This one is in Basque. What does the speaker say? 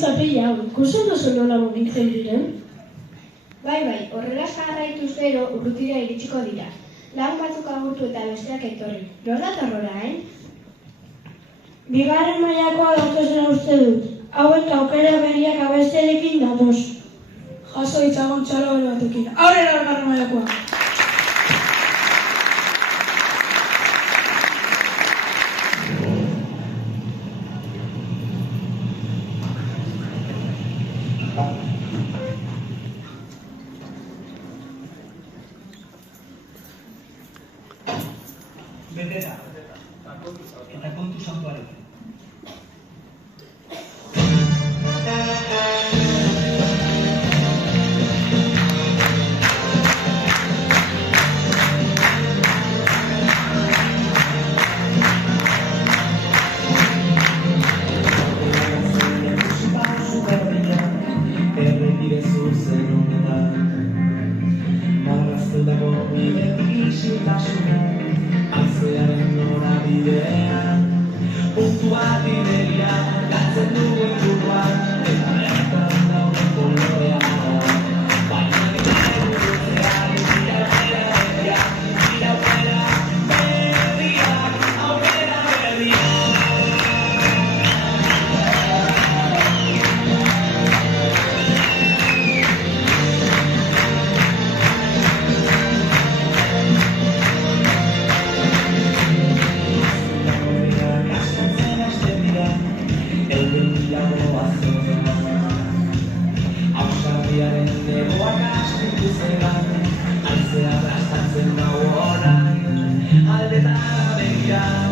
zapila hau, ikusten duzu nola mugitzen diren? Bai, horrela jarraituz gero urrutira iritsiko dira. Lagun batzuk agurtu eta besteak etorri. Nor dator orain? Bigarren mailakoa datozela uste dut. Hauek aukera berriak abesterekin datoz. Jaso ditzagun txalo batekin. Aurrera bigarren mailakoa! Beteta, eta kontu santuarekin. Errepide zuzen honetan, marrazten dago bide isiltasunean. Aizearen norabidean, puntuak ideia, galtzen duen buruan, eta bertan dauden kolorea. Baina dira berriak, aurrera berriak. Ausardiaren negoak askitu zelan, aizea dastatzen dago orain, aldetara begira.